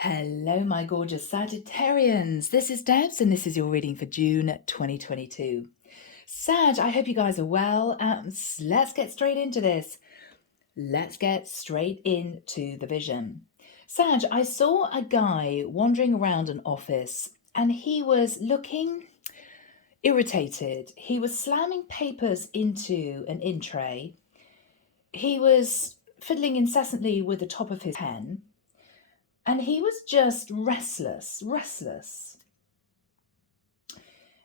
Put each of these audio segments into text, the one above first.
Hello, my gorgeous Sagittarians. This is Debs, and this is your reading for June 2022. Sag, I hope you guys are well. Let's get straight into this. Let's get straight into the vision. Sag, I saw a guy wandering around an office, and he was looking irritated. He was slamming papers into an in tray. He was fiddling incessantly with the top of his pen. And he was just restless.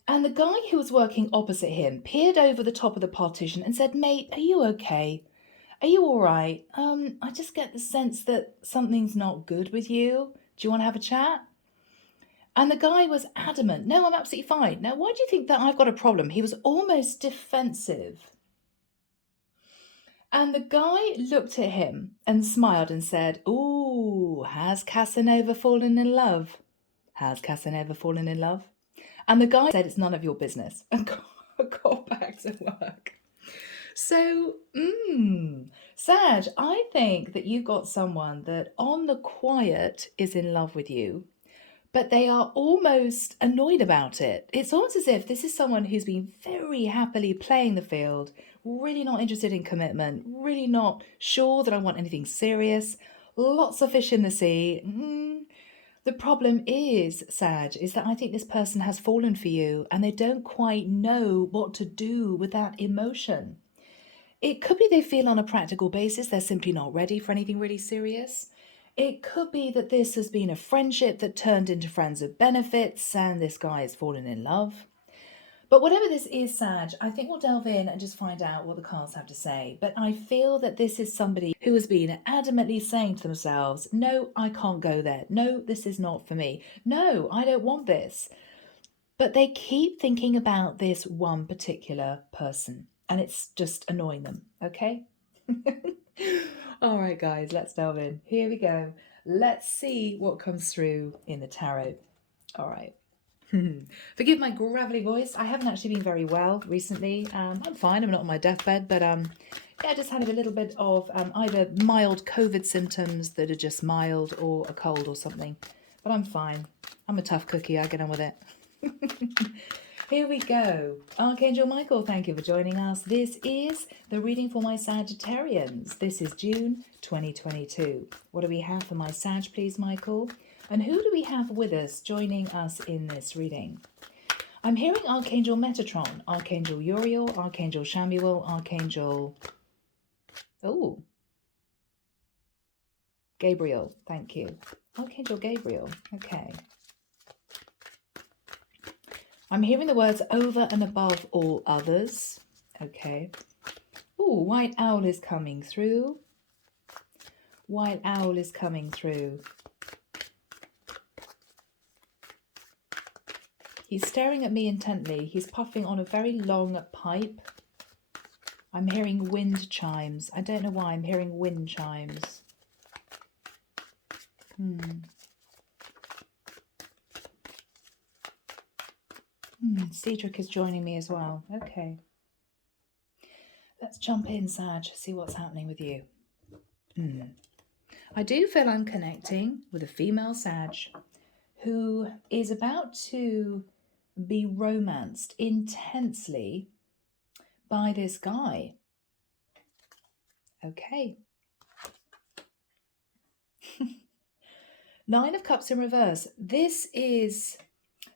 And the guy who was working opposite him peered over the top of the partition and said, "Mate, are you okay? Are you all right? I just get the sense that something's not good with you. Do you want to have a chat?" And the guy was adamant, "No, I'm absolutely fine." Now, why do you think that I've got a problem? He was almost defensive. And the guy looked at him and smiled and said, "Ooh, has Casanova fallen in love? Has Casanova fallen in love?" And the guy said, "It's none of your business," and got back to work. So, Sag, I think that you've got someone that on the quiet is in love with you, but they are almost annoyed about it. It's almost as if this is someone who's been very happily playing the field, really not interested in commitment, really not sure that I want anything serious, lots of fish in the sea. The problem is, Sag, is that I think this person has fallen for you and they don't quite know what to do with that emotion. It could be they feel on a practical basis they're simply not ready for anything really serious. It could be that this has been a friendship that turned into friends with benefits and this guy has fallen in love. But whatever this is, Sag, I think we'll delve in and just find out what the cards have to say. But I feel that this is somebody who has been adamantly saying to themselves, "No, I can't go there. No, this is not for me. No, I don't want this." But they keep thinking about this one particular person and it's just annoying them, okay? All right, guys, let's delve in. Here we go. Let's see what comes through in the tarot. All right. Forgive my gravelly voice. I haven't actually been very well recently. I'm fine. I'm not on my deathbed, but yeah, I just had a little bit of either mild COVID symptoms that are just mild or a cold or something. But I'm fine. I'm a tough cookie. I get on with it. Here we go. Archangel Michael, thank you for joining us. This is the reading for my Sagittarians. This is June 2022. What do we have for my Sag, please, Michael? And who do we have with us joining us in this reading? I'm hearing Archangel Metatron, Archangel Uriel, Archangel Shamuel, Archangel... Oh. Gabriel, thank you. Archangel Gabriel, okay. I'm hearing the words over and above all others. Okay. Oh, White Owl is coming through. White Owl is coming through. He's staring at me intently. He's puffing on a very long pipe. I'm hearing wind chimes. I don't know why I'm hearing wind chimes. Cedric is joining me as well. Okay. Let's jump in, Sag, see what's happening with you. I do feel I'm connecting with a female Sag who is about to be romanced intensely by this guy. Okay. 9 of Cups in reverse. This is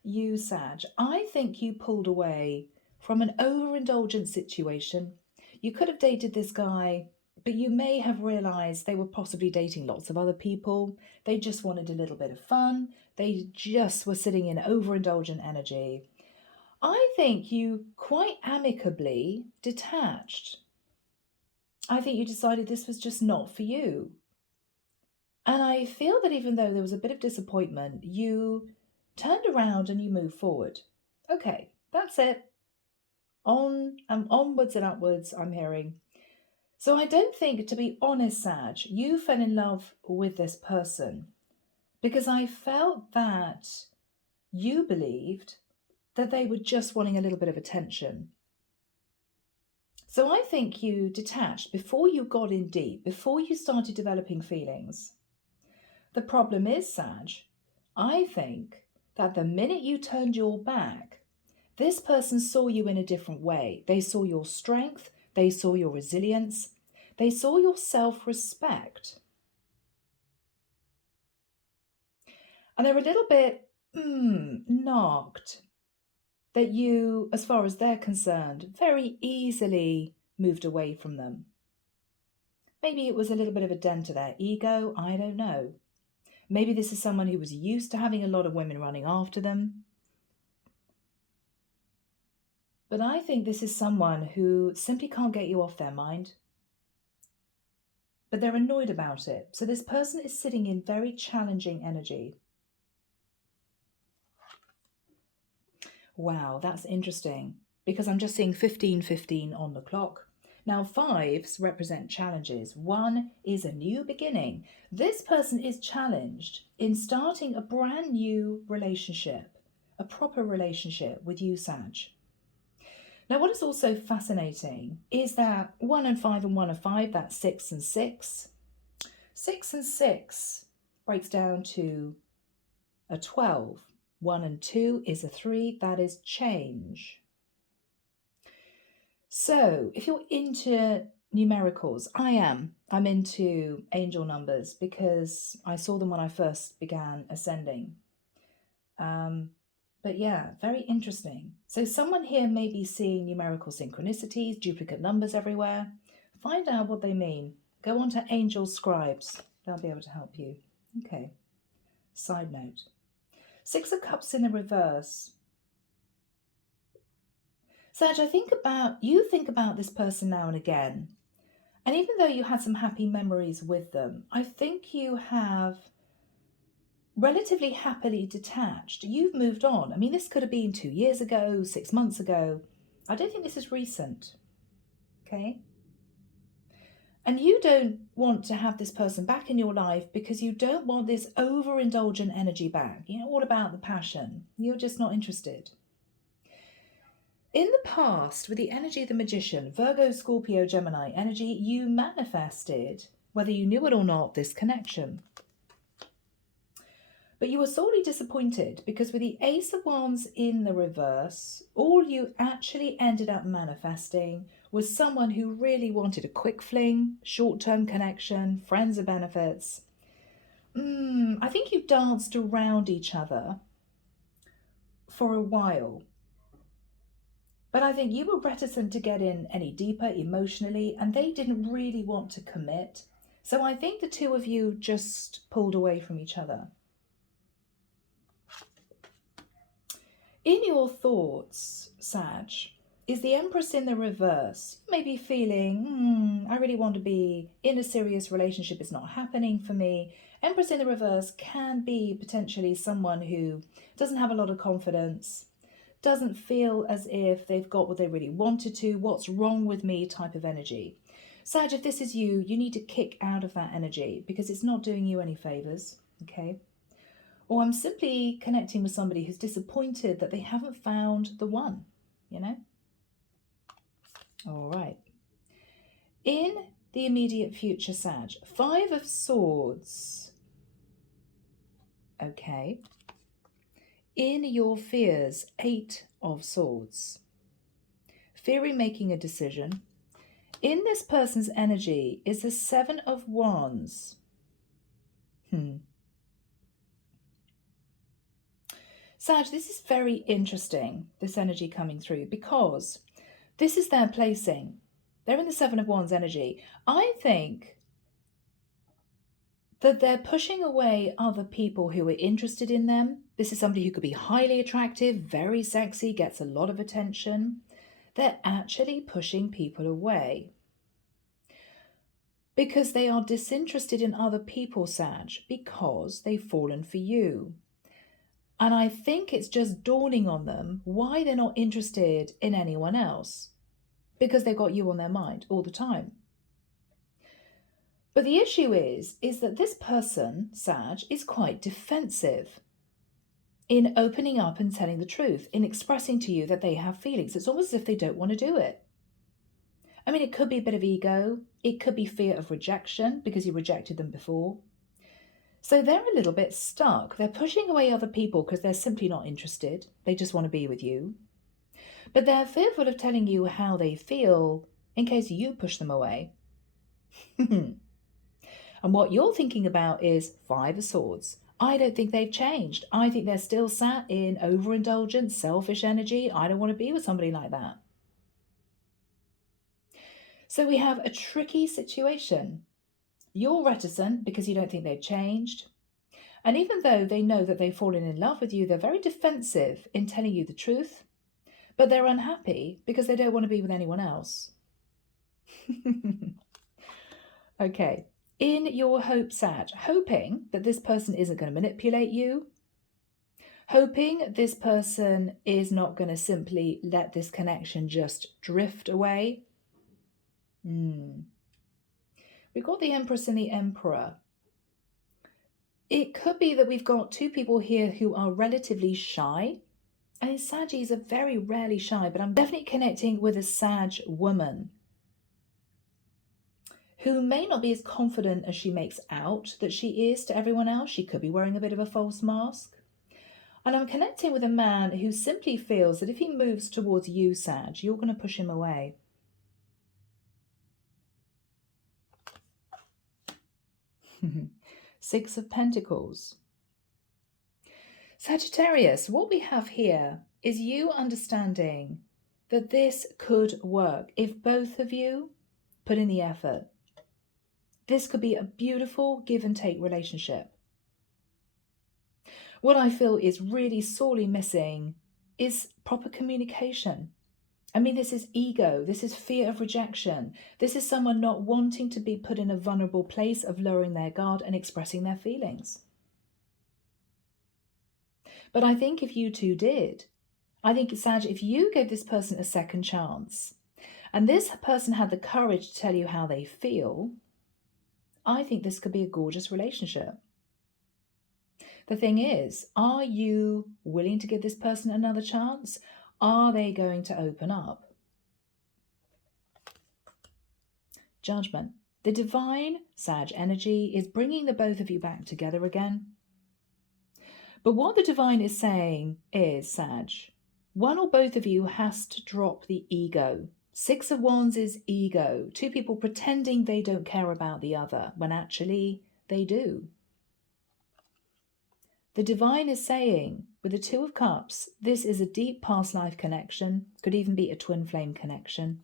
you, Sag. I think you pulled away from an overindulgent situation. You could have dated this guy, but you may have realized they were possibly dating lots of other people. They just wanted a little bit of fun. They just were sitting in overindulgent energy. I think you quite amicably detached. I think you decided this was just not for you. And I feel that even though there was a bit of disappointment, you turned around and you moved forward. Okay, that's it. Onwards and upwards, I'm hearing. So I don't think, to be honest, Sag, you fell in love with this person because I felt that you believed that they were just wanting a little bit of attention. So I think you detached before you got in deep, before you started developing feelings. The problem is, Sag, I think that the minute you turned your back, this person saw you in a different way. They saw your strength, they saw your resilience, they saw your self-respect. And they're a little bit knocked that you, as far as they're concerned, very easily moved away from them. Maybe it was a little bit of a dent to their ego, I don't know. Maybe this is someone who was used to having a lot of women running after them. But I think this is someone who simply can't get you off their mind. But they're annoyed about it. So this person is sitting in very challenging energy. Wow, that's interesting, because I'm just seeing 15:15 on the clock. Now, 5s represent challenges. 1 is a new beginning. This person is challenged in starting a brand new relationship, a proper relationship with you, Sag. Now, what is also fascinating is that 1 and 5 and 1 and 5, that's 6 and 6. 6 and 6 breaks down to a 12. 1 and 2 is a 3, that is change. So if you're into numericals, I'm into angel numbers because I saw them when I first began ascending. But yeah, very interesting. So someone here may be seeing numerical synchronicities, duplicate numbers everywhere. Find out what they mean. Go on to Angel Scribes. They'll be able to help you. Okay. Side note. 6 of Cups in the reverse. Sag, think about this person now and again. And even though you had some happy memories with them, I think you have relatively happily detached. You've moved on. I mean, this could have been 2 years ago, 6 months ago. I don't think this is recent. Okay? And you don't want to have this person back in your life because you don't want this overindulgent energy back. You know, all about the passion. You're just not interested. In the past, with the energy of the Magician, Virgo, Scorpio, Gemini energy, you manifested, whether you knew it or not, this connection. But you were sorely disappointed because with the Ace of Wands in the reverse, all you actually ended up manifesting was someone who really wanted a quick fling, short-term connection, friends or benefits. I think you danced around each other for a while. But I think you were reticent to get in any deeper emotionally, and they didn't really want to commit. So I think the two of you just pulled away from each other. In your thoughts, Sag, is the Empress in the reverse. You may be feeling, I really want to be in a serious relationship. It's not happening for me. Empress in the reverse can be potentially someone who doesn't have a lot of confidence, doesn't feel as if they've got what they really wanted to, what's wrong with me type of energy. Sag, if this is you, you need to kick out of that energy because it's not doing you any favors, okay? Or I'm simply connecting with somebody who's disappointed that they haven't found the one, you know? All right. In the immediate future, Sag, 5 of Swords. Okay. In your fears, 8 of Swords. Fearing making a decision. In this person's energy is the 7 of Wands. Sag, this is very interesting, this energy coming through, because this is their placing. They're in the 7 of Wands energy. I think that they're pushing away other people who are interested in them. This is somebody who could be highly attractive, very sexy, gets a lot of attention. They're actually pushing people away because they are disinterested in other people, Sag, because they've fallen for you. And I think it's just dawning on them why they're not interested in anyone else, because they've got you on their mind all the time. But the issue is that this person, Sag, is quite defensive in opening up and telling the truth, in expressing to you that they have feelings. It's almost as if they don't want to do it. I mean, it could be a bit of ego. It could be fear of rejection because you rejected them before. So they're a little bit stuck. They're pushing away other people because they're simply not interested. They just want to be with you. But they're fearful of telling you how they feel in case you push them away. And what you're thinking about is Five of Swords. I don't think they've changed. I think they're still sat in overindulgent, selfish energy. I don't want to be with somebody like that. So we have a tricky situation. You're reticent because you don't think they've changed. And even though they know that they've fallen in love with you, they're very defensive in telling you the truth. But they're unhappy because they don't want to be with anyone else. Okay. In your hope, Sag, hoping that this person isn't going to manipulate you, hoping this person is not going to simply let this connection just drift away. We've got the Empress and the Emperor. It could be that we've got two people here who are relatively shy. I mean, Saggies are very rarely shy, but I'm definitely connecting with a Sag woman who may not be as confident as she makes out that she is to everyone else. She could be wearing a bit of a false mask. And I'm connecting with a man who simply feels that if he moves towards you, Sag, you're going to push him away. Six of Pentacles. Sagittarius, what we have here is you understanding that this could work if both of you put in the effort. This could be a beautiful give and take relationship. What I feel is really sorely missing is proper communication. I mean, this is ego. This is fear of rejection. This is someone not wanting to be put in a vulnerable place of lowering their guard and expressing their feelings. But I think if you two did, I think, Sag, if you gave this person a second chance and this person had the courage to tell you how they feel, I think this could be a gorgeous relationship. The thing is, are you willing to give this person another chance? Are they going to open up? Judgment. The divine Sag energy is bringing the both of you back together again. But what the divine is saying is, Sag, one or both of you has to drop the ego. Six of Wands is ego. Two people pretending they don't care about the other when actually they do. The divine is saying, with the Two of Cups, this is a deep past life connection, could even be a twin flame connection.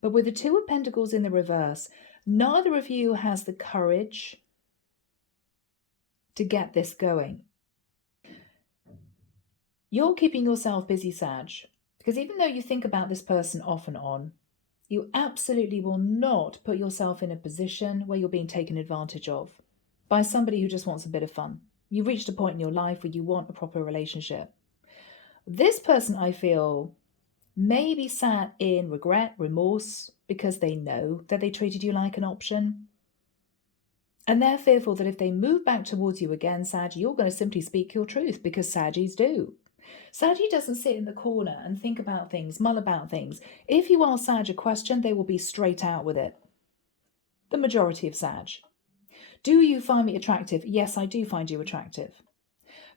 But with the Two of Pentacles in the reverse, neither of you has the courage to get this going. You're keeping yourself busy, Sag, because even though you think about this person off and on, you absolutely will not put yourself in a position where you're being taken advantage of by somebody who just wants a bit of fun. You've reached a point in your life where you want a proper relationship. This person, I feel, may be sat in regret, remorse, because they know that they treated you like an option. And they're fearful that if they move back towards you again, Sag, you're going to simply speak your truth, because Saggies do. Saggy doesn't sit in the corner and think about things, mull about things. If you ask Sag a question, they will be straight out with it. The majority of Sag. Do you find me attractive? Yes, I do find you attractive.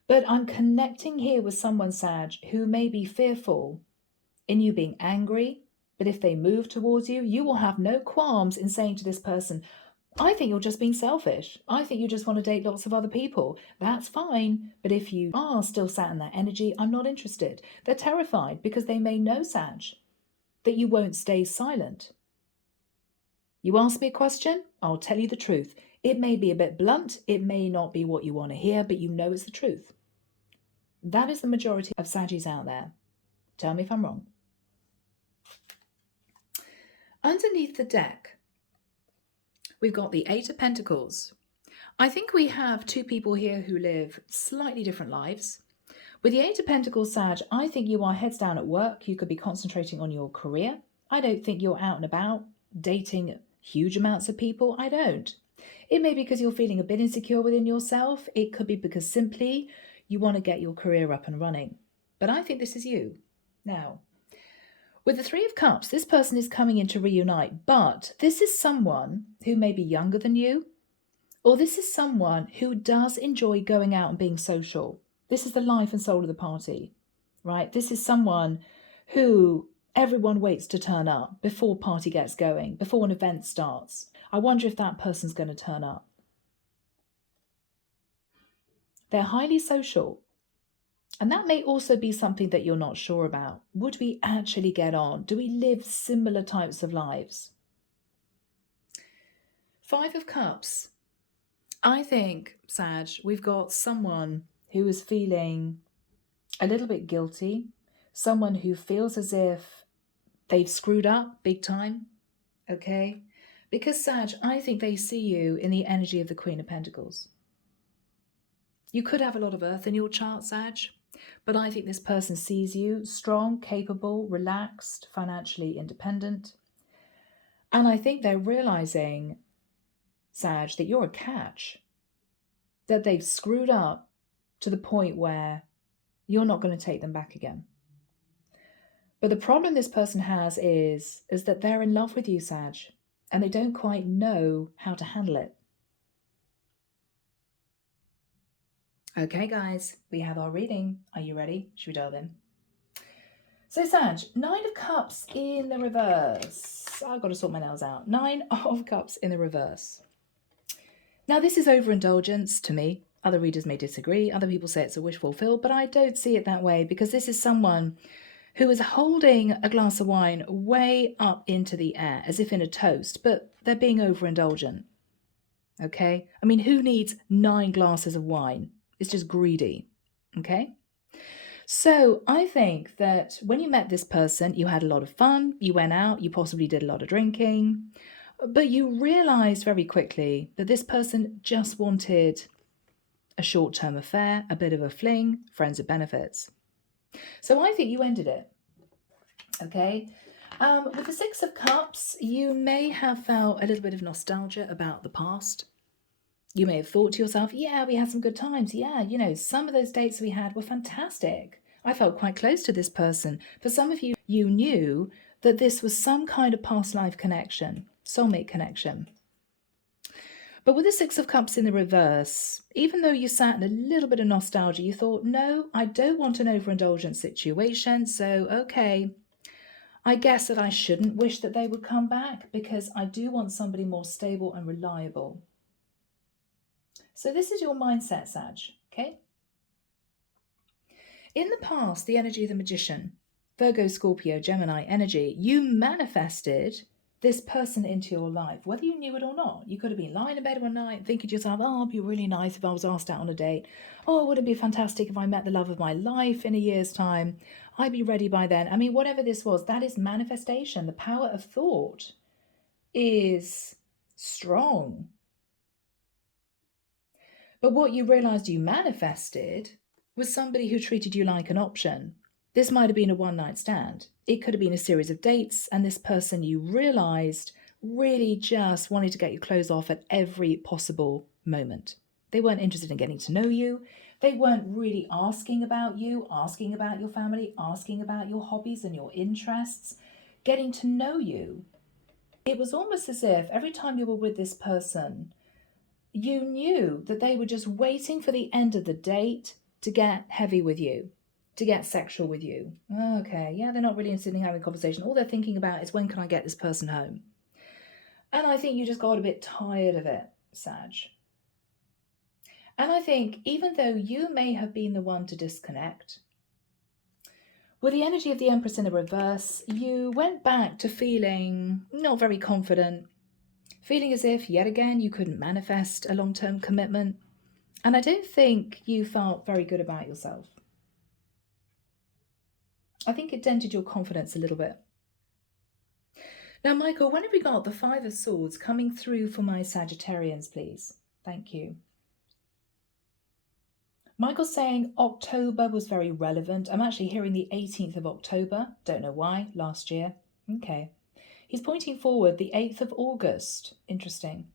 But I'm connecting here with someone, Sag, who may be fearful in you being angry. But if they move towards you, you will have no qualms in saying to this person, I think you're just being selfish. I think you just want to date lots of other people. That's fine. But if you are still sat in that energy, I'm not interested. They're terrified because they may know, Sag, that you won't stay silent. You ask me a question, I'll tell you the truth. It may be a bit blunt. It may not be what you want to hear, but you know it's the truth. That is the majority of Saggies out there. Tell me if I'm wrong. Underneath the deck, we've got the Eight of Pentacles. I think we have two people here who live slightly different lives. With the Eight of Pentacles, Sag, I think you are heads down at work. You could be concentrating on your career. I don't think you're out and about dating huge amounts of people. I don't. It may be because you're feeling a bit insecure within yourself. It could be because simply you want to get your career up and running. But I think this is you. Now, with the Three of Cups, this person is coming in to reunite, but this is someone who may be younger than you, Or this is someone who does enjoy going out and being social. This is the life and soul of the party, right? This is someone who everyone waits to turn up before party gets going, before an event starts. I wonder if that person's going to turn up. They're highly social. And that may also be something that you're not sure about. Would we actually get on? Do we live similar types of lives? 5 of Cups. I think, Sag, we've got someone who is feeling a little bit guilty, someone who feels as if they've screwed up big time, okay? Because, Sag, I think they see you in the energy of the Queen of Pentacles. You could have a lot of earth in your chart, Sag, but I think this person sees you strong, capable, relaxed, financially independent. And I think they're realizing, Sag, that you're a catch, that they've screwed up to the point where you're not going to take them back again. But the problem this person has is that they're in love with you, Sag, and they don't quite know how to handle it. Okay, guys, we have our reading. Are you ready? Should we delve in? So, Sag, 9 of Cups in the reverse. I've got to sort my nails out. 9 of Cups in the reverse. Now, this is overindulgence to me. Other readers may disagree. Other people say it's a wish fulfilled, but I don't see it that way because this is someone who is holding a glass of wine way up into the air as if in a toast, but they're being overindulgent. Okay? I mean, who needs 9 glasses of wine? It's just greedy. Okay? So I think that when you met this person, you had a lot of fun, you went out, you possibly did a lot of drinking, but you realized very quickly that this person just wanted a short-term affair, a bit of a fling, friends with benefits. So I think you ended it. Okay. With the 6 of Cups, you may have felt a little bit of nostalgia about the past. You may have thought to yourself, yeah, we had some good times. Yeah, you know, some of those dates we had were fantastic. I felt quite close to this person. For some of you, you knew that this was some kind of past life connection, soulmate connection. But with the 6 of Cups in the reverse, even though you sat in a little bit of nostalgia, you thought, no, I don't want an overindulgent situation. So, okay, I guess that I shouldn't wish that they would come back because I do want somebody more stable and reliable. So this is your mindset, Sag, okay? In the past, the energy of the Magician, Virgo, Scorpio, Gemini energy, you manifested this person into your life, whether you knew it or not. You could have been lying in bed one night thinking to yourself, oh, it'd be really nice if I was asked out on a date. Oh, would it be fantastic if I met the love of my life in a year's time? I'd be ready by then. I mean, whatever this was, that is manifestation. The power of thought is strong. But what you realized you manifested was somebody who treated you like an option. This might have been a one-night stand. It could have been a series of dates, and this person you realized really just wanted to get your clothes off at every possible moment. They weren't interested in getting to know you. They weren't really asking about you, asking about your family, asking about your hobbies and your interests, getting to know you. It was almost as if every time you were with this person, you knew that they were just waiting for the end of the date to get heavy with you, to get sexual with you. Okay, yeah, they're not really interested in having a conversation. All they're thinking about is when can I get this person home? And I think you just got a bit tired of it, Sag. And I think even though you may have been the one to disconnect, with the energy of the Empress in the reverse, you went back to feeling not very confident, feeling as if, yet again, you couldn't manifest a long-term commitment. And I don't think you felt very good about yourself. I think it dented your confidence a little bit. Now, Michael, when have we got the 5 of Swords coming through for my Sagittarians, please? Thank you. Michael's saying October was very relevant. I'm actually hearing the 18th of October. Don't know why, last year. Okay. He's pointing forward the 8th of August. Interesting.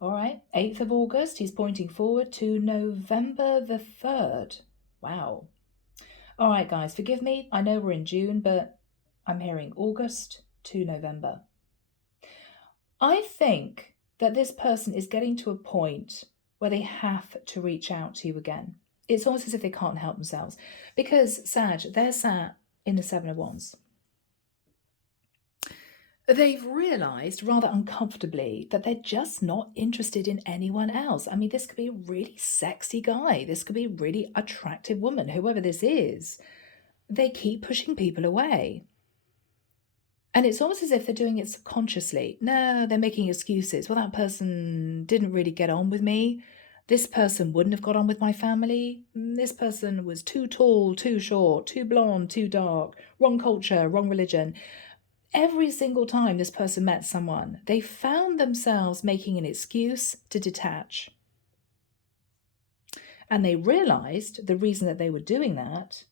All right, 8th of August, he's pointing forward to November the 3rd. Wow. All right, guys, forgive me. I know we're in June, but I'm hearing August to November. I think that this person is getting to a point where they have to reach out to you again. It's almost as if they can't help themselves. Because, Sag, they're sat in the Seven of Wands. They've realised rather uncomfortably that they're just not interested in anyone else. I mean, this could be a really sexy guy. This could be a really attractive woman, whoever this is. They keep pushing people away. And it's almost as if they're doing it subconsciously. No, they're making excuses. Well, that person didn't really get on with me. This person wouldn't have got on with my family. This person was too tall, too short, too blonde, too dark, wrong culture, wrong religion. Every single time this person met someone, they found themselves making an excuse to detach. And they realized the reason that they were doing that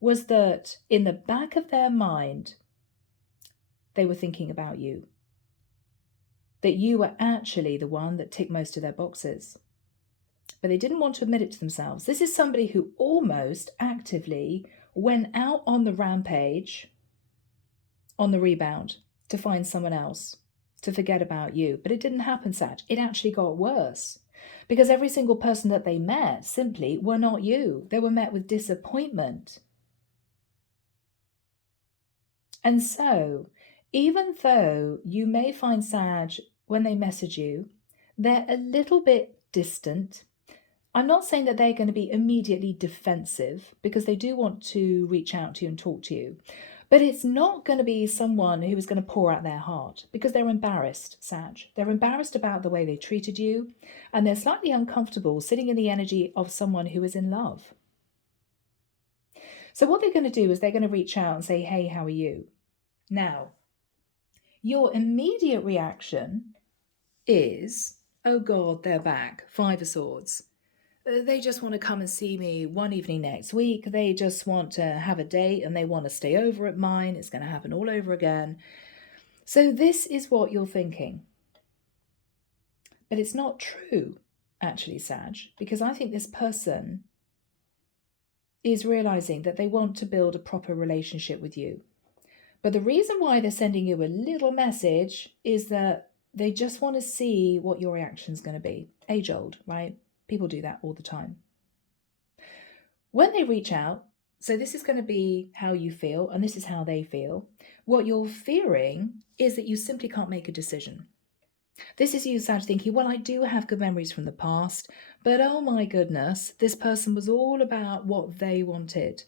was that in the back of their mind, they were thinking about you. That you were actually the one that ticked most of their boxes. But they didn't want to admit it to themselves. This is somebody who almost actively went out on the rampage, on the rebound, to find someone else, to forget about you. But it didn't happen, Sag. It actually got worse. Because every single person that they met simply were not you. They were met with disappointment. And so, even though you may find, Sag, when they message you, they're a little bit distant. I'm not saying that they're going to be immediately defensive, because they do want to reach out to you and talk to you. But it's not going to be someone who is going to pour out their heart, because they're embarrassed, Sag. They're embarrassed about the way they treated you, and they're slightly uncomfortable sitting in the energy of someone who is in love. So what they're going to do is they're going to reach out and say, hey, how are you? Now, your immediate reaction is, oh God, they're back. Five of Swords. They just want to come and see me one evening next week. They just want to have a date and they want to stay over at mine. It's going to happen all over again. So this is what you're thinking. But it's not true, actually, Sag, because I think this person is realizing that they want to build a proper relationship with you. But the reason why they're sending you a little message is that they just want to see what your reaction is going to be. Age old, right? People do that all the time. When they reach out, so this is going to be how you feel, and this is how they feel. What you're fearing is that you simply can't make a decision. This is you, Sag, thinking, well, I do have good memories from the past, but oh my goodness, this person was all about what they wanted.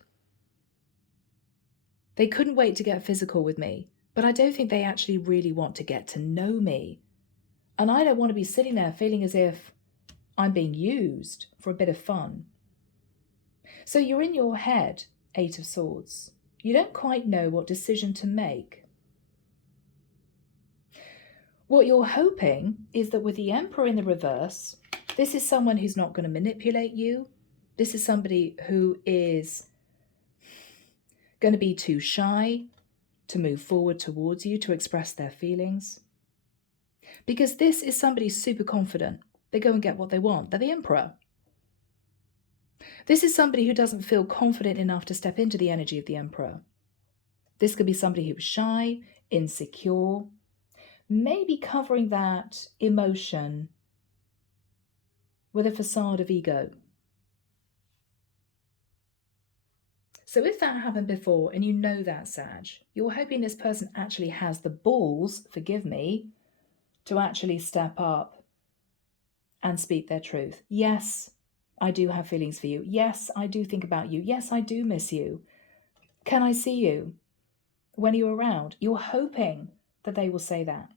They couldn't wait to get physical with me, but I don't think they actually really want to get to know me. And I don't want to be sitting there feeling as if I'm being used for a bit of fun. So you're in your head, Eight of Swords. You don't quite know what decision to make. What you're hoping is that with the Emperor in the reverse, this is someone who's not going to manipulate you. This is somebody who is going to be too shy to move forward towards you, to express their feelings. Because this is somebody super confident. They go and get what they want. They're the Emperor. This is somebody who doesn't feel confident enough to step into the energy of the Emperor. This could be somebody who's shy, insecure, maybe covering that emotion with a facade of ego. So if that happened before and you know that, Sag, you're hoping this person actually has the balls, forgive me, to actually step up and speak their truth. Yes, I do have feelings for you. Yes, I do think about you. Yes, I do miss you. Can I see you? When are you around? You're hoping that they will say that.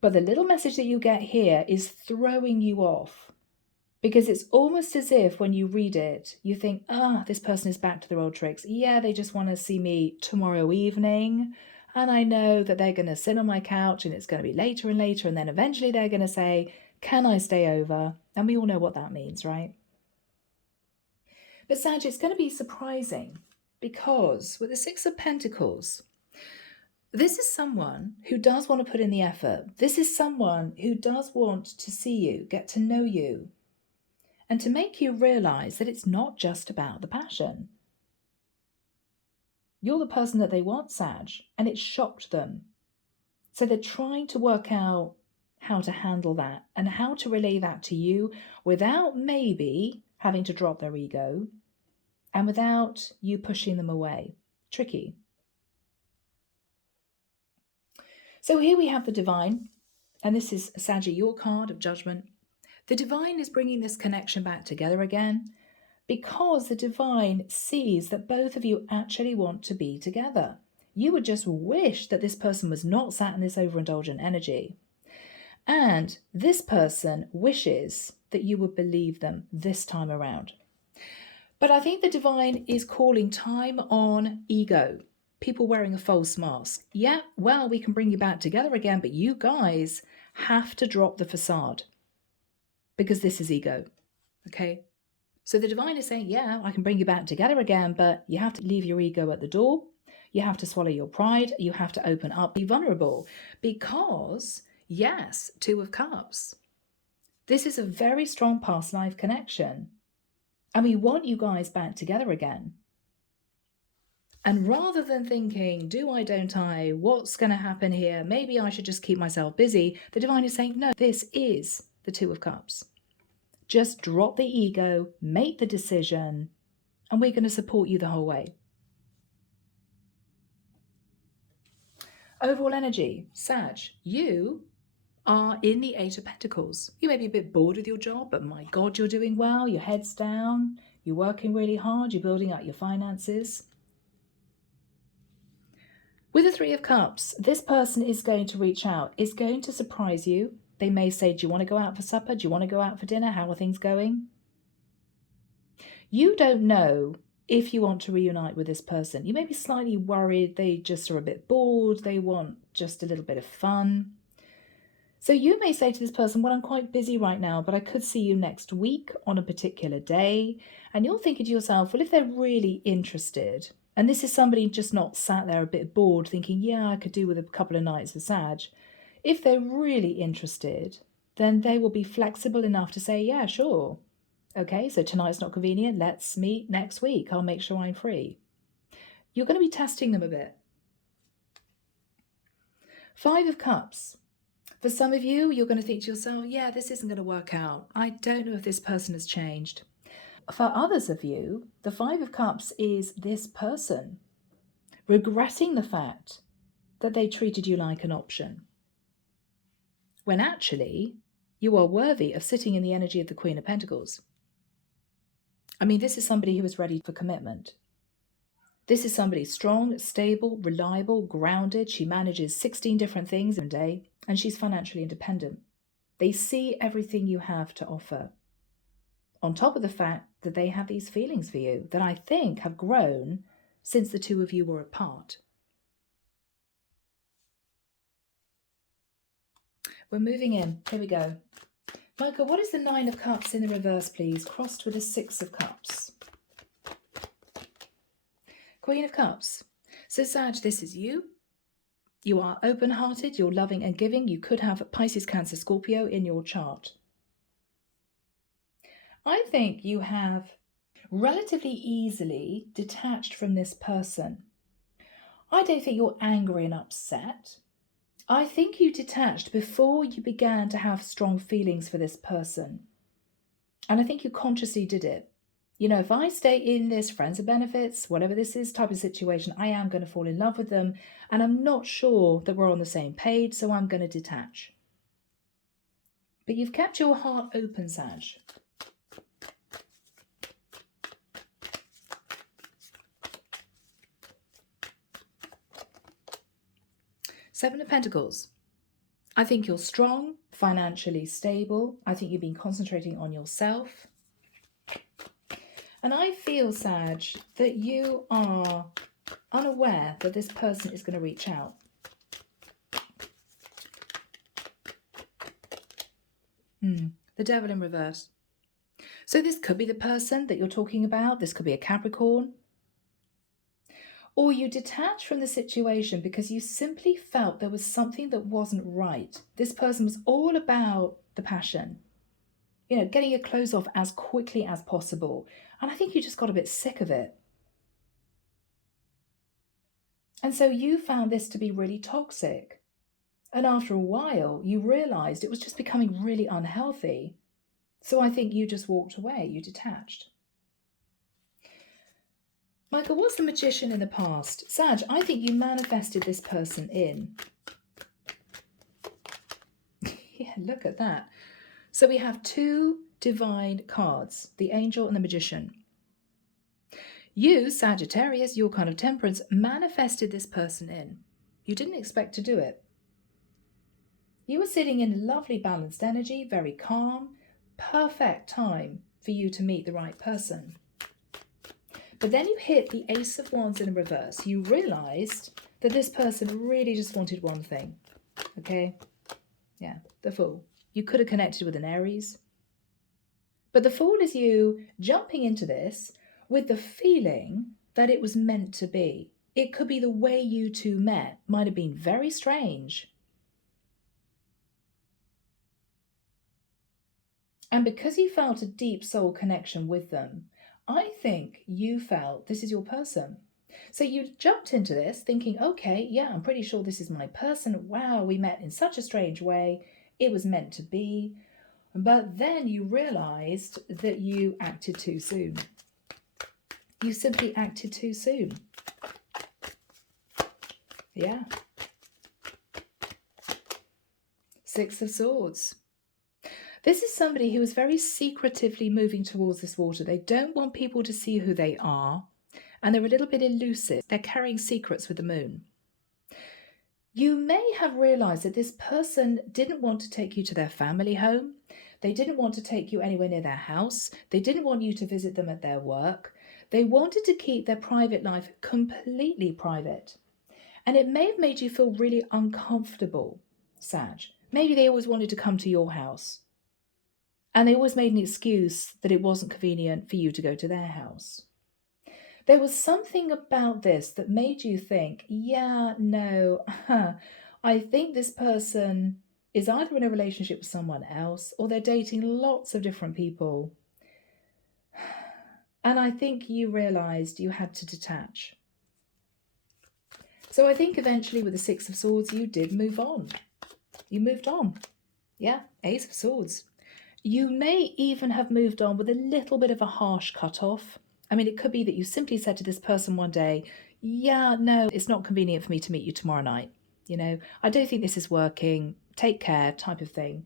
But the little message that you get here is throwing you off. Because it's almost as if when you read it, you think, this person is back to their old tricks. Yeah, they just want to see me tomorrow evening. And I know that they're going to sit on my couch and it's going to be later and later. And then eventually they're going to say, can I stay over? And we all know what that means, right? But Sag, it's going to be surprising because with the Six of Pentacles, this is someone who does want to put in the effort. This is someone who does want to see you, get to know you, and to make you realize that it's not just about the passion. You're the person that they want, Sag, and it shocked them. So they're trying to work out how to handle that and how to relay that to you without maybe having to drop their ego and without you pushing them away. Tricky. So here we have the divine, and this is Saggy, your card of judgment. The divine is bringing this connection back together again because the divine sees that both of you actually want to be together. You would just wish that this person was not sat in this overindulgent energy. And this person wishes that you would believe them this time around. But I think the divine is calling time on ego. People wearing a false mask. Yeah, well, we can bring you back together again, but you guys have to drop the facade because this is ego. Okay? So the divine is saying, yeah, I can bring you back together again, but you have to leave your ego at the door. You have to swallow your pride. You have to open up, be vulnerable. Because, yes, Two of Cups. This is a very strong past life connection. And we want you guys back together again. And rather than thinking, do I, don't I, what's going to happen here? Maybe I should just keep myself busy. The divine is saying, no, this is the Two of Cups. Just drop the ego, make the decision, and we're going to support you the whole way. Overall energy, Sag, you are in the Eight of Pentacles. You may be a bit bored with your job, but my God, you're doing well. Your head's down. You're working really hard. You're building out your finances. With the Three of Cups, this person is going to reach out, is going to surprise you. They may say, do you want to go out for supper? Do you want to go out for dinner? How are things going? You don't know if you want to reunite with this person. You may be slightly worried. They just are a bit bored. They want just a little bit of fun. So you may say to this person, well, I'm quite busy right now, but I could see you next week on a particular day. And you're thinking to yourself, well, if they're really interested, and this is somebody just not sat there a bit bored thinking, yeah, I could do with a couple of nights with Sag. If they're really interested, then they will be flexible enough to say, yeah, sure. Okay, so tonight's not convenient. Let's meet next week. I'll make sure I'm free. You're going to be testing them a bit. Five of Cups. For some of you, you're going to think to yourself, yeah, this isn't going to work out. I don't know if this person has changed. For others of you, the Five of Cups is this person regretting the fact that they treated you like an option, when actually you are worthy of sitting in the energy of the Queen of Pentacles. I mean, this is somebody who is ready for commitment. This is somebody strong, stable, reliable, grounded. She manages 16 different things in a day, and she's financially independent. They see everything you have to offer. On top of the fact that they have these feelings for you that I think have grown since the two of you were apart. We're moving in. Here we go. Michael, what is the Nine of Cups in the reverse, please? Crossed with a Six of Cups. Queen of Cups. So, Sag, this is you. You are open-hearted, you're loving and giving. You could have Pisces, Cancer, Scorpio in your chart. I think you have relatively easily detached from this person. I don't think you're angry and upset. I think you detached before you began to have strong feelings for this person. And I think you consciously did it. You know, if I stay in this friends of benefits, whatever this is type of situation, I am going to fall in love with them. And I'm not sure that we're on the same page, so I'm going to detach. But you've kept your heart open, Sag. Seven of Pentacles. I think you're strong, financially stable. I think you've been concentrating on yourself. And I feel, Sag, that you are unaware that this person is going to reach out. The Devil in reverse. So this could be the person that you're talking about. This could be a Capricorn. Or you detach from the situation because you simply felt there was something that wasn't right. This person was all about the passion. You know, getting your clothes off as quickly as possible. And I think you just got a bit sick of it. And so you found this to be really toxic. And after a while, you realized it was just becoming really unhealthy. So I think you just walked away, you detached. Michael, what's the Magician in the past? Sag, I think you manifested this person in. Yeah, look at that. So we have two divine cards, the Angel and the Magician. You, Sagittarius, your kind of temperance, manifested this person in. You didn't expect to do it. You were sitting in lovely balanced energy, very calm, perfect time for you to meet the right person. But then you hit the Ace of Wands in reverse. You realized that this person really just wanted one thing. Okay? Yeah, the Fool. You could have connected with an Aries. But the Fool is you jumping into this with the feeling that it was meant to be. It could be the way you two met. Might have been very strange. And because you felt a deep soul connection with them, I think you felt this is your person. So you jumped into this thinking, okay, yeah, I'm pretty sure this is my person. Wow, we met in such a strange way. It was meant to be. But then you realized that you acted too soon. You simply acted too soon. Yeah. Six of Swords. This is somebody who is very secretively moving towards this water. They don't want people to see who they are, and they're a little bit elusive. They're carrying secrets with the moon. You may have realized that this person didn't want to take you to their family home. They didn't want to take you anywhere near their house. They didn't want you to visit them at their work. They wanted to keep their private life completely private. And it may have made you feel really uncomfortable, Sag. Maybe they always wanted to come to your house. And they always made an excuse that it wasn't convenient for you to go to their house. There was something about this that made you think, yeah, no, I think this person is either in a relationship with someone else or they're dating lots of different people. And I think you realized you had to detach. So I think eventually with the Six of Swords, you did move on. You moved on. Yeah, Ace of Swords. You may even have moved on with a little bit of a harsh cutoff. I mean, it could be that you simply said to this person one day, yeah, no, it's not convenient for me to meet you tomorrow night. You know, I don't think this is working. Take care, type of thing.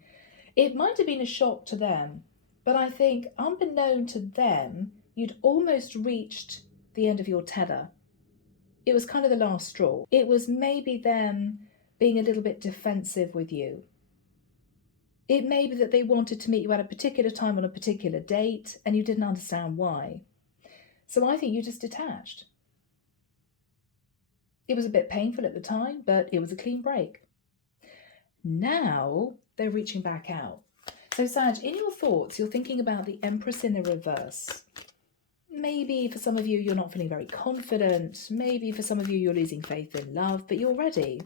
It might have been a shock to them, but I think unbeknown to them, you'd almost reached the end of your tether. It was kind of the last straw. It was maybe them being a little bit defensive with you. It may be that they wanted to meet you at a particular time on a particular date and you didn't understand why. So I think you just detached. It was a bit painful at the time, but it was a clean break. Now they're reaching back out. So Sag, in your thoughts, you're thinking about the Empress in the reverse. Maybe for some of you, you're not feeling very confident. Maybe for some of you, you're losing faith in love, but you're ready.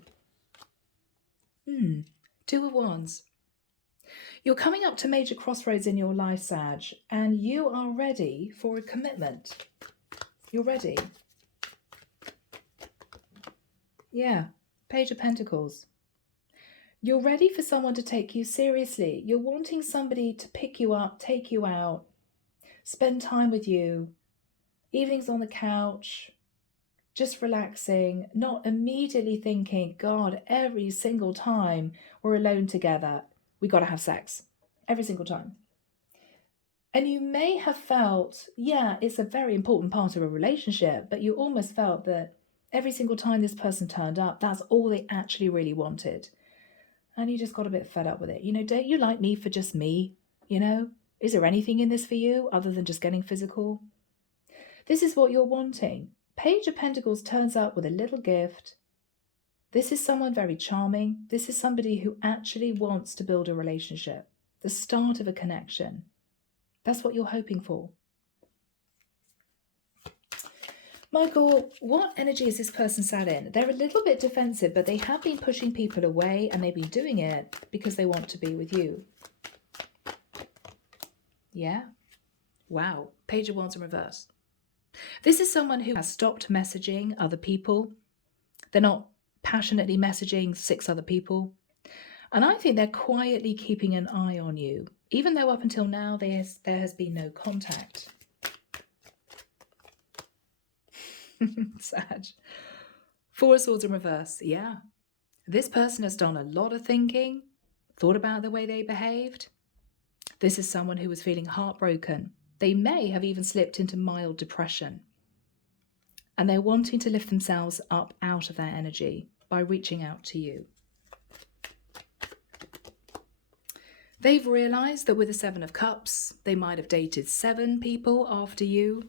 Two of Wands. You're coming up to major crossroads in your life, Sag, and you are ready for a commitment. You're ready. Yeah, Page of Pentacles. You're ready for someone to take you seriously. You're wanting somebody to pick you up, take you out, spend time with you, evenings on the couch, just relaxing, not immediately thinking, God, every single time we're alone together, we got to have sex. Every single time. And you may have felt, yeah, it's a very important part of a relationship, but you almost felt that every single time this person turned up, that's all they actually really wanted. And you just got a bit fed up with it. You know, don't you like me for just me? You know, is there anything in this for you other than just getting physical? This is what you're wanting. Page of Pentacles turns up with a little gift. This is someone very charming. This is somebody who actually wants to build a relationship, the start of a connection. That's what you're hoping for. Michael, what energy is this person sat in? They're a little bit defensive, but they have been pushing people away and they've been doing it because they want to be with you. Yeah? Wow. Page of Wands in reverse. This is someone who has stopped messaging other people. They're not passionately messaging 6 other people. And I think they're quietly keeping an eye on you, even though up until now there has been no contact. Sag. Four of Swords in reverse. Yeah. This person has done a lot of thinking, thought about the way they behaved. This is someone who was feeling heartbroken. They may have even slipped into mild depression. And they're wanting to lift themselves up out of that energy by reaching out to you. They've realized that with the Seven of Cups, they might have dated 7 people after you.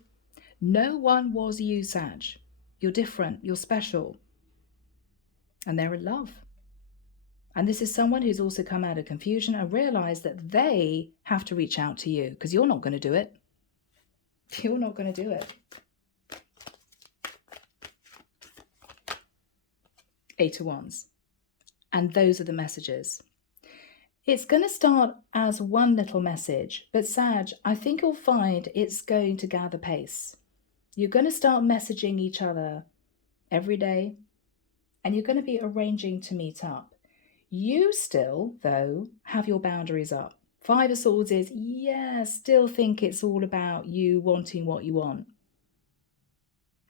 No one was you, Sag. You're different. You're special. And they're in love. And this is someone who's also come out of confusion and realized that they have to reach out to you because you're not going to do it. You're not going to do it. 8 of Wands. And those are the messages. It's going to start as one little message, but Sag, I think you'll find it's going to gather pace. You're going to start messaging each other every day, and you're going to be arranging to meet up. You still, though, have your boundaries up. 5 of Swords is, yeah, still think it's all about you wanting what you want.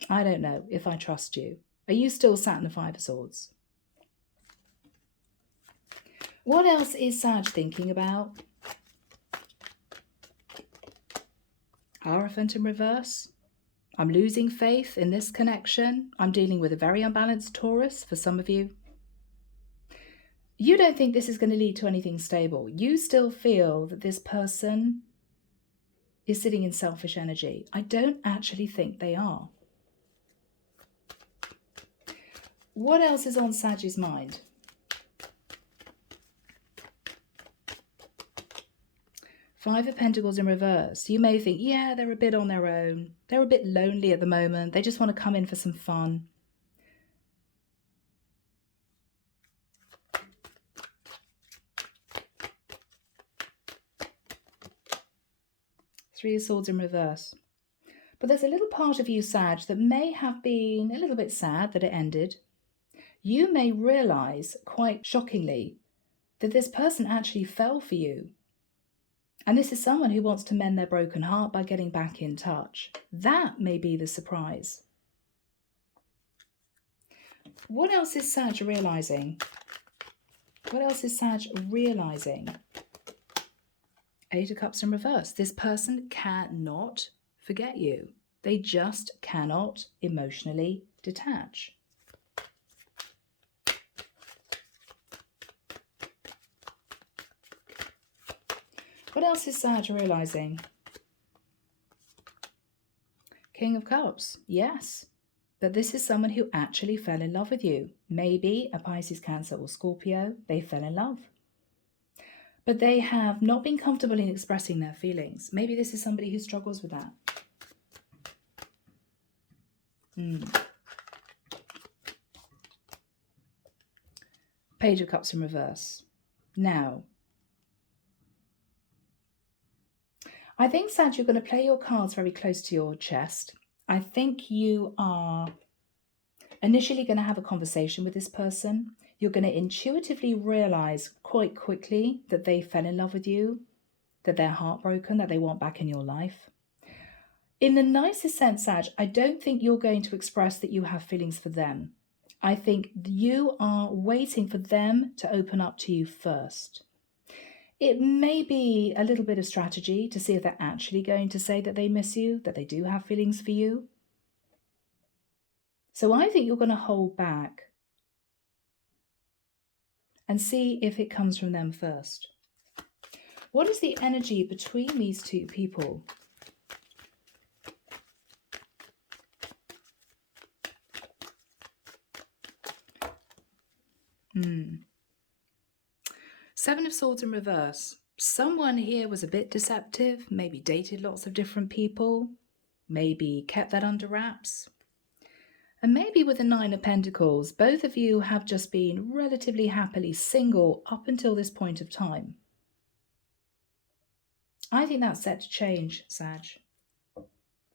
I don't know if I trust you. Are you still sat in the 5 of Swords? What else is Sag thinking about? Hierophant in reverse. I'm losing faith in this connection. I'm dealing with a very unbalanced Taurus for some of you. You don't think this is going to lead to anything stable. You still feel that this person is sitting in selfish energy. I don't actually think they are. What else is on Sag's mind? Five of Pentacles in reverse. You may think, yeah, they're a bit on their own. They're a bit lonely at the moment. They just want to come in for some fun. Three of Swords in reverse. But there's a little part of you, Sag, that may have been a little bit sad that it ended. You may realize, quite shockingly, that this person actually fell for you. And this is someone who wants to mend their broken heart by getting back in touch. That may be the surprise. What else is Sag realizing? What else is Sag realizing? 8 of Cups in reverse. This person cannot forget you. They just cannot emotionally detach. What else is Sag realizing? King of Cups. Yes. But this is someone who actually fell in love with you. Maybe a Pisces, Cancer or Scorpio. They fell in love. But they have not been comfortable in expressing their feelings. Maybe this is somebody who struggles with that. Page of Cups in reverse. Now, I think, Sag, you're going to play your cards very close to your chest. I think you are initially going to have a conversation with this person. You're going to intuitively realize quite quickly that they fell in love with you, that they're heartbroken, that they want back in your life. In the nicest sense, Sag, I don't think you're going to express that you have feelings for them. I think you are waiting for them to open up to you first. It may be a little bit of strategy to see if they're actually going to say that they miss you, that they do have feelings for you. So I think you're going to hold back and see if it comes from them first. What is the energy between these two people? Seven of Swords in reverse. Someone here was a bit deceptive, maybe dated lots of different people, maybe kept that under wraps. And maybe with the Nine of Pentacles, both of you have just been relatively happily single up until this point of time. I think that's set to change, Sag.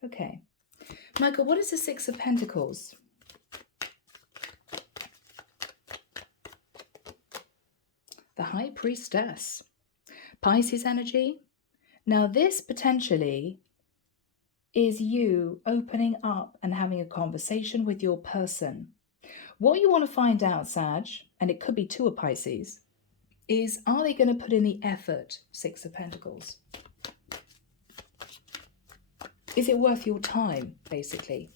Okay. Michael, what is the Six of Pentacles? The High Priestess. Pisces energy. Now this potentially is you opening up and having a conversation with your person. What you want to find out, Sag, and it could be to a Pisces, is are they going to put in the effort? Six of Pentacles. Is it worth your time, basically?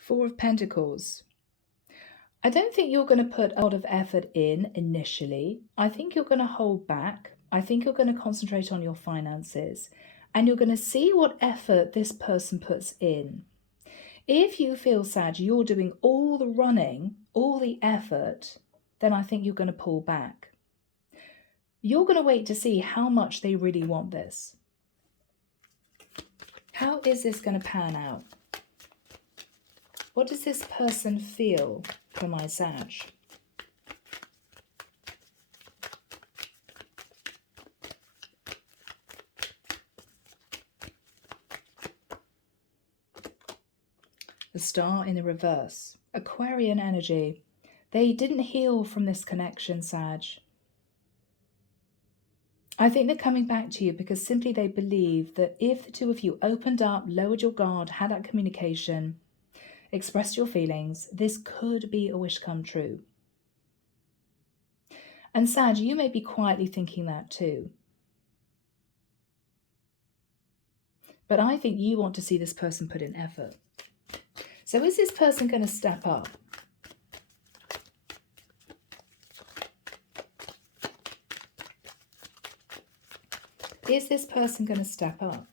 Four of Pentacles. I don't think you're going to put a lot of effort in initially. I think you're going to hold back. I think you're going to concentrate on your finances. And you're going to see what effort this person puts in. If you feel, Sag, you're doing all the running, all the effort, then I think you're going to pull back. You're going to wait to see how much they really want this. How is this going to pan out? What does this person feel for my Sag? The Star in the reverse. Aquarian energy. They didn't heal from this connection, Sag. I think they're coming back to you because simply they believe that if the two of you opened up, lowered your guard, had that communication, expressed your feelings, this could be a wish come true. And Sag, you may be quietly thinking that too. But I think you want to see this person put in effort. So is this person going to step up? Is this person going to step up?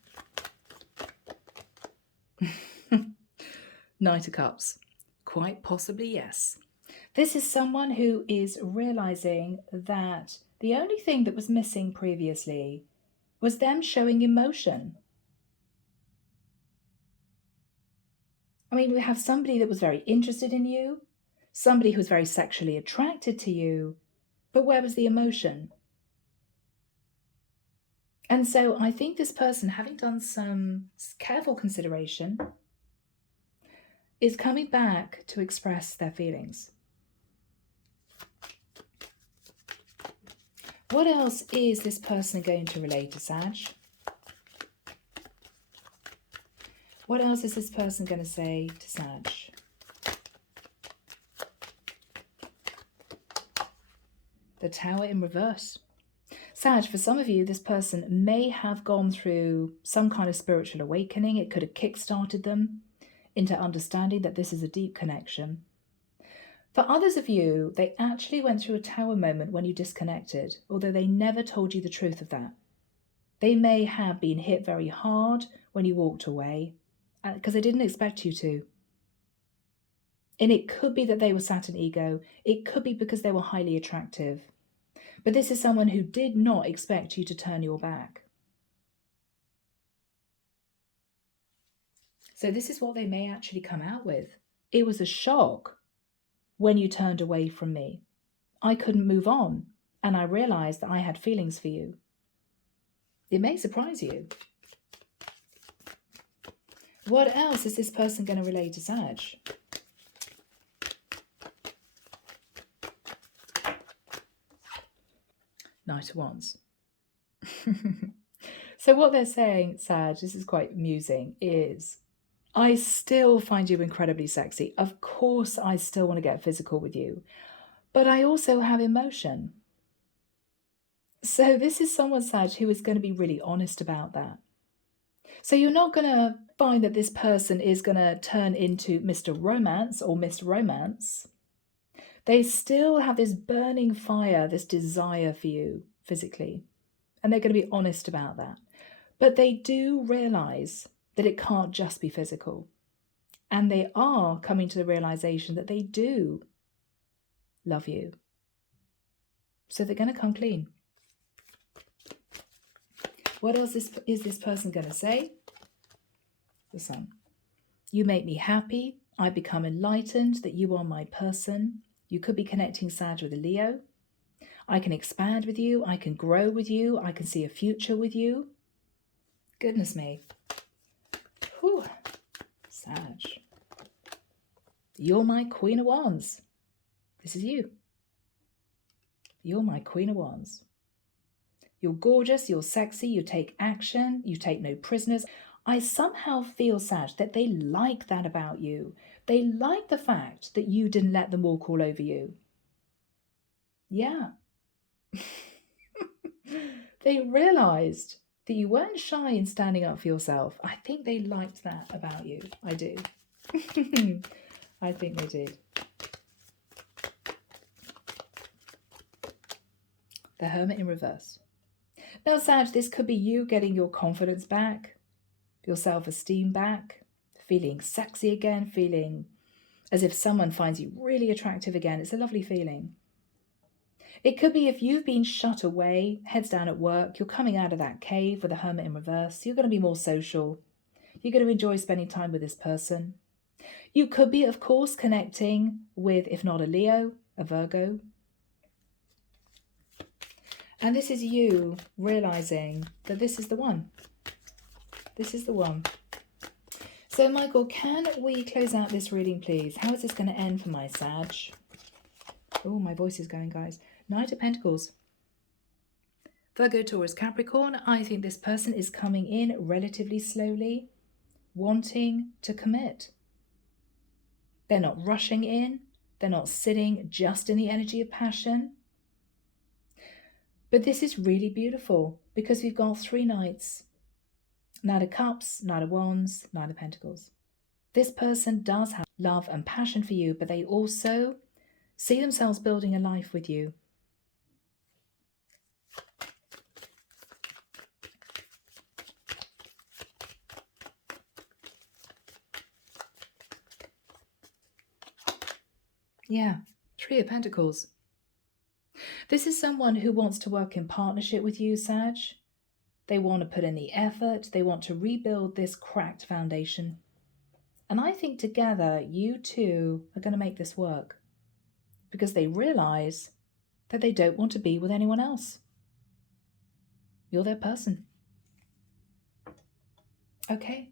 Knight of Cups. Quite possibly, yes. This is someone who is realizing that the only thing that was missing previously was them showing emotion. I mean, we have somebody that was very interested in you, somebody who was very sexually attracted to you, but where was the emotion? And so I think this person, having done some careful consideration, is coming back to express their feelings. What else is this person going to relate to, Sag? What else is this person going to say to Sag? The Tower in reverse. Sag, for some of you, this person may have gone through some kind of spiritual awakening. It could have kick-started them into understanding that this is a deep connection. For others of you, they actually went through a tower moment when you disconnected, although they never told you the truth of that. They may have been hit very hard when you walked away because they didn't expect you to. And it could be that they were Saturn ego. It could be because they were highly attractive. But this is someone who did not expect you to turn your back. So this is what they may actually come out with. It was a shock when you turned away from me. I couldn't move on, and I realized that I had feelings for you. It may surprise you. What else is this person going to relate to Sag? Knight of Wands. So what they're saying, Sag, this is quite amusing, is I still find you incredibly sexy. Of course, I still want to get physical with you, but I also have emotion. So this is someone, Sag, who is going to be really honest about that. So you're not going to find that this person is going to turn into Mr. Romance or Miss Romance. They still have this burning fire, this desire for you physically, and they're going to be honest about that. But they do realize that it can't just be physical. And they are coming to the realization that they do love you. So they're going to come clean. What else is this person going to say? The Sun. You make me happy. I become enlightened that you are my person. You could be connecting Sag with a Leo. I can expand with you. I can grow with you. I can see a future with you. Goodness me. Whew. Sag. You're my Queen of Wands. This is you. You're my Queen of Wands. You're gorgeous, you're sexy, you take action, you take no prisoners. I somehow feel, Sag, that they like that about you. They like the fact that you didn't let them walk all over you. Yeah. They realised that you weren't shy in standing up for yourself. I think they liked that about you. I do. I think they did. The Hermit in reverse. Now, Sag, this could be you getting your confidence back, your self-esteem back, feeling sexy again, feeling as if someone finds you really attractive again. It's a lovely feeling. It could be if you've been shut away, heads down at work, you're coming out of that cave with the Hermit in reverse. You're going to be more social. You're going to enjoy spending time with this person. You could be, of course, connecting with, if not a Leo, a Virgo. And this is you realizing that this is the one. This is the one. So, Michael, can we close out this reading, please? How is this going to end for my Sag? Oh, my voice is going, guys. Knight of Pentacles. Virgo, Taurus, Capricorn. I think this person is coming in relatively slowly, wanting to commit. They're not rushing in. They're not sitting just in the energy of passion. But this is really beautiful because we've got 3 Knights. Knight of Cups, Knight of Wands, Knight of Pentacles. This person does have love and passion for you, but they also see themselves building a life with you. Yeah, 3 of Pentacles. This is someone who wants to work in partnership with you, Sag. They want to put in the effort. They want to rebuild this cracked foundation. And I think together, you two are going to make this work because they realize that they don't want to be with anyone else. You're their person. Okay,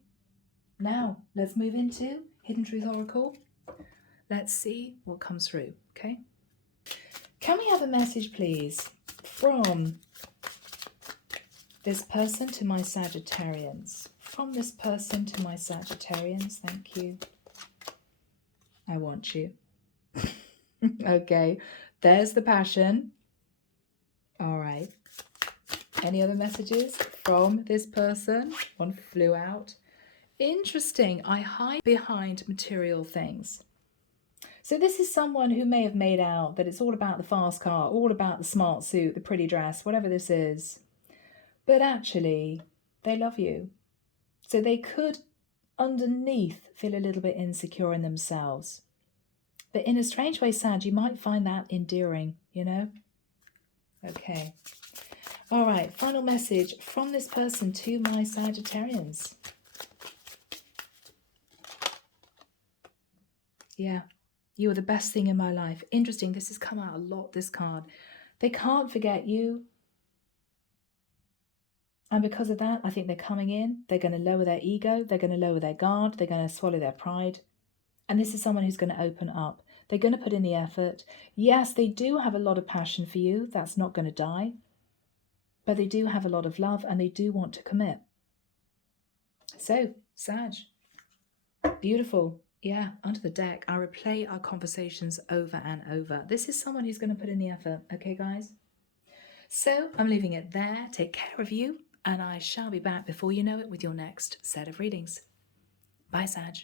now let's move into Hidden Truth Oracle. Let's see what comes through, okay? Can we have a message, please, from this person to my Sagittarians? From this person to my Sagittarians, thank you. I want you. Okay, there's the passion. All right. Any other messages from this person? One flew out. Interesting. I hide behind material things. So this is someone who may have made out that it's all about the fast car, all about the smart suit, the pretty dress, whatever this is. But actually, they love you. So they could, underneath, feel a little bit insecure in themselves. But in a strange way, Sag, you might find that endearing, you know? Okay. All right, final message from this person to my Sagittarians. Yeah, you are the best thing in my life. Interesting, this has come out a lot, this card. They can't forget you. And because of that, I think they're coming in. They're going to lower their ego. They're going to lower their guard. They're going to swallow their pride. And this is someone who's going to open up. They're going to put in the effort. Yes, they do have a lot of passion for you. That's not going to die. But they do have a lot of love and they do want to commit. So, Sag, beautiful. Yeah, under the deck, I replay our conversations over and over. This is someone who's going to put in the effort. Okay, guys? So, I'm leaving it there. Take care of you. And I shall be back before you know it with your next set of readings. Bye, Sag.